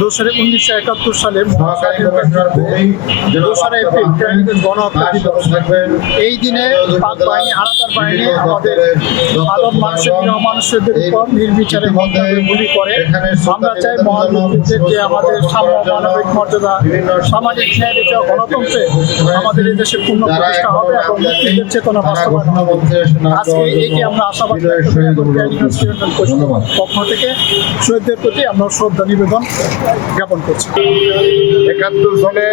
দোসরা 1971 সালে 2রা এপ্রিল কেরানীগঞ্জ গণহত্যা দিবস। এই দিনে পাক বাহিনী, হানাদার বাহিনী আমাদের সাধারণ মানুষের উপর নির্বিচারে গুলি করে। আমরা চাই মহান মুক্তিযুদ্ধের যে আমাদের সাম্য, মানবিক মর্যাদা, সামাজিক ন্যায় বিচার, গণতন্ত্রে আমাদের এই দেশে পূর্ণ প্রতিষ্ঠা হবে এবং মুক্তিযুদ্ধের চেতনা বাস্তবায়ন হবে। আজকে এটি আমরা আশাবাদ কেরানীগঞ্জ পক্ষ থেকে শহীদদের প্রতি আমরা শ্রদ্ধা নিবেদন জ্ঞাপন করছি। 71 সালে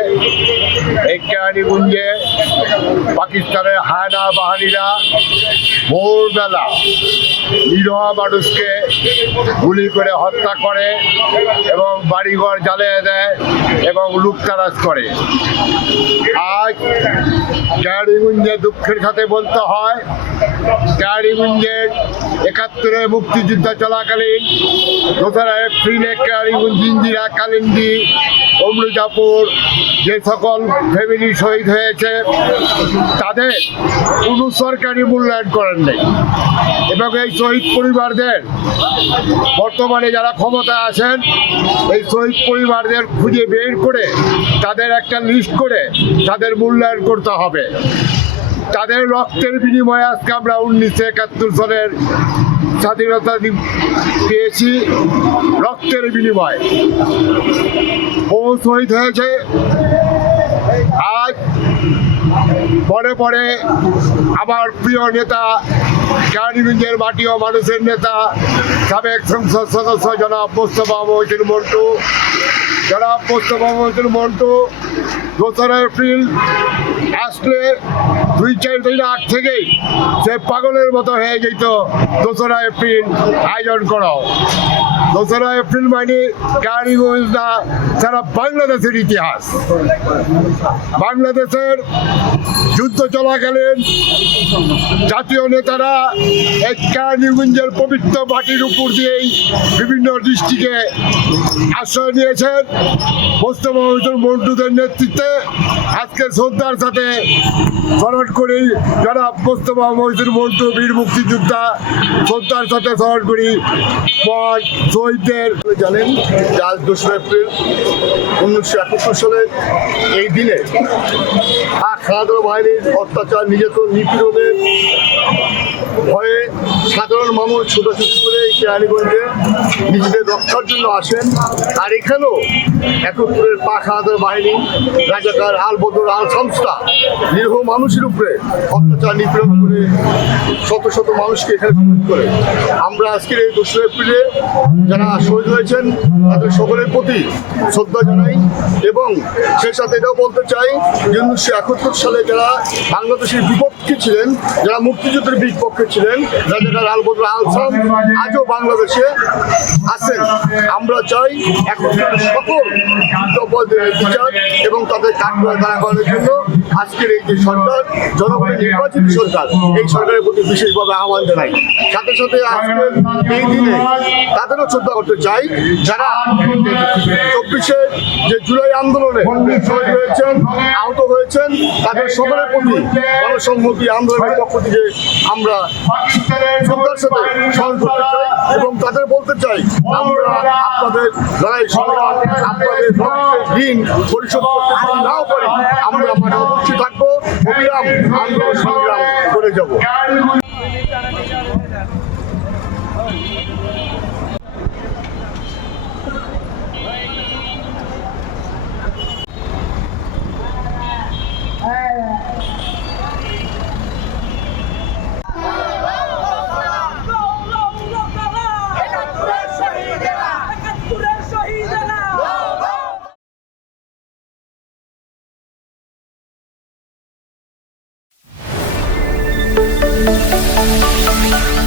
এই কেরানীগঞ্জে পাকিস্তানের হায়না বাহিনীরা ভোরবেলা নিরহ মানুষকে গুলি করে হত্যা করে এবং বাড়িঘর জ্বালিয়ে দেয় এবং লুটতরাজ করে। আজ কেরানীগঞ্জে দুঃখের সাথে বলতে হয়, কেরানীগঞ্জের 71-এ মুক্তিযুদ্ধ চলাকালীন 2রা এপ্রিলে কেরানীগঞ্জ, ইন্দিরা, কালিন্দী, অমৃতাপুর যে সকল ফ্যামিলি শহীদ হয়েছে তাদের কোনো সরকারি মূল্যায়ন করেন নাই এবং এই শহীদ পরিবারদের বর্তমানে যারা ক্ষমতায় আছেন এই শহীদ পরিবারদের খুঁজে বের করে তাদের একটা লিস্ট করে তাদের মূল্যায়ন করতে হবে। তাদের রক্তের বিনিময়ে আজকে আমরা 1971 সালের স্বাধীনতা পেয়েছি। রক্তের বিনিময়ে বহু শহীদ হয়েছে। আজ পরে পরে আমার প্রিয় নেতা, কেরানীগঞ্জের মাটি ও মানুষের নেতা, সাবেক সংসদ সদস্য জনাব মোস্তফা মহসিন মন্টু, 2রা এপ্রিল আসলে 2-4 দিন আগ থেকেই সে পাগলের মতো হয়ে যেত 2রা এপ্রিল আয়োজন করাও। 2রা এপ্রিল মানে কেরানীগঞ্জ না, সারা বাংলাদেশের ইতিহাস। বাংলাদেশের যুদ্ধ চলাকালীন জাতীয় নেতারা এই কেরানীগঞ্জের পবিত্র মাটির উপর দিয়েই বিভিন্ন ডিস্ট্রিক্টে আশ্রয় নিয়েছেন। মোস্তফা মন্টুদের নেতৃত্বে আজকে শ্রদ্ধার সাথে স্মরণ করি জনাব মোস্তফা মন্টু, বীর মুক্তিযোদ্ধা, শ্রদ্ধার সাথে স্মরণ করি মহান শহীদদের। জানেন যে আজ 2রা এপ্রিল 1971 সালে এই দিনে হানাদার বাহিনীর অত্যাচার, নির্যাতন, নিপীড়নের ভয়ে সাধারণ মানুষ ছোটাছুটি করে এই কেরানীগঞ্জে নিজেদের রক্ষার জন্য আসেন। আর এখানেও 71-এর পাক হানাদার বাহিনী, রাজাকার, আল বদর, আল শামসরা নিরীহ মানুষের উপরে অত্যাচার, নিপীড়ন করে শত শত মানুষকে এখানে শহীদ করে। আমরা আজকের এই 2রা এপ্রিলে যারা শহীদ হয়েছেন তাদের সকলের প্রতি শ্রদ্ধা জানাই এবং সেই সাথে এটাও বলতে চাই যে 1971 সালে যারা বাংলাদেশের বিপক্ষে ছিলেন, যারা মুক্তিযুদ্ধের বিপক্ষে ছিলেন, রাজাকার, আল বদর, আল শামস আজও বাংলাদেশে আছেন। আমরা চাই এখনকার সকল যুদ্ধাপরাধীদের বিচার এবং তাদের কাঠগড়ায় দাঁড়া করানোর জন্য আজকের এই যে সরকার, জনগণের নির্বাচিত সরকার, এই সরকারের প্রতি বিশেষভাবে আহ্বান জানাই। সাথে সাথে আজকের এই দিনে তাদেরও শ্রদ্ধা করতে চাই যারা 24-এ যে জুলাই আন্দোলনে শহীদ হয়েছেন, আহত হয়েছেন, তাদের সকলের প্রতি গণসংহতি আন্দোলনের পক্ষ থেকে আমরা শ্রদ্ধার সাথে স্মরণ করতে চাই এবং তাদের বলতে চাই আমরা আপনাদের লড়াই সংগ্রাম, আপনাদের রক্তের ঋণ পরিশোধ করতে যদি নাও পারি আমরা মাঠে উপস্থিত থাকবো, অবিরাম আন্দোলন সংগ্রাম করে যাব। Thank you.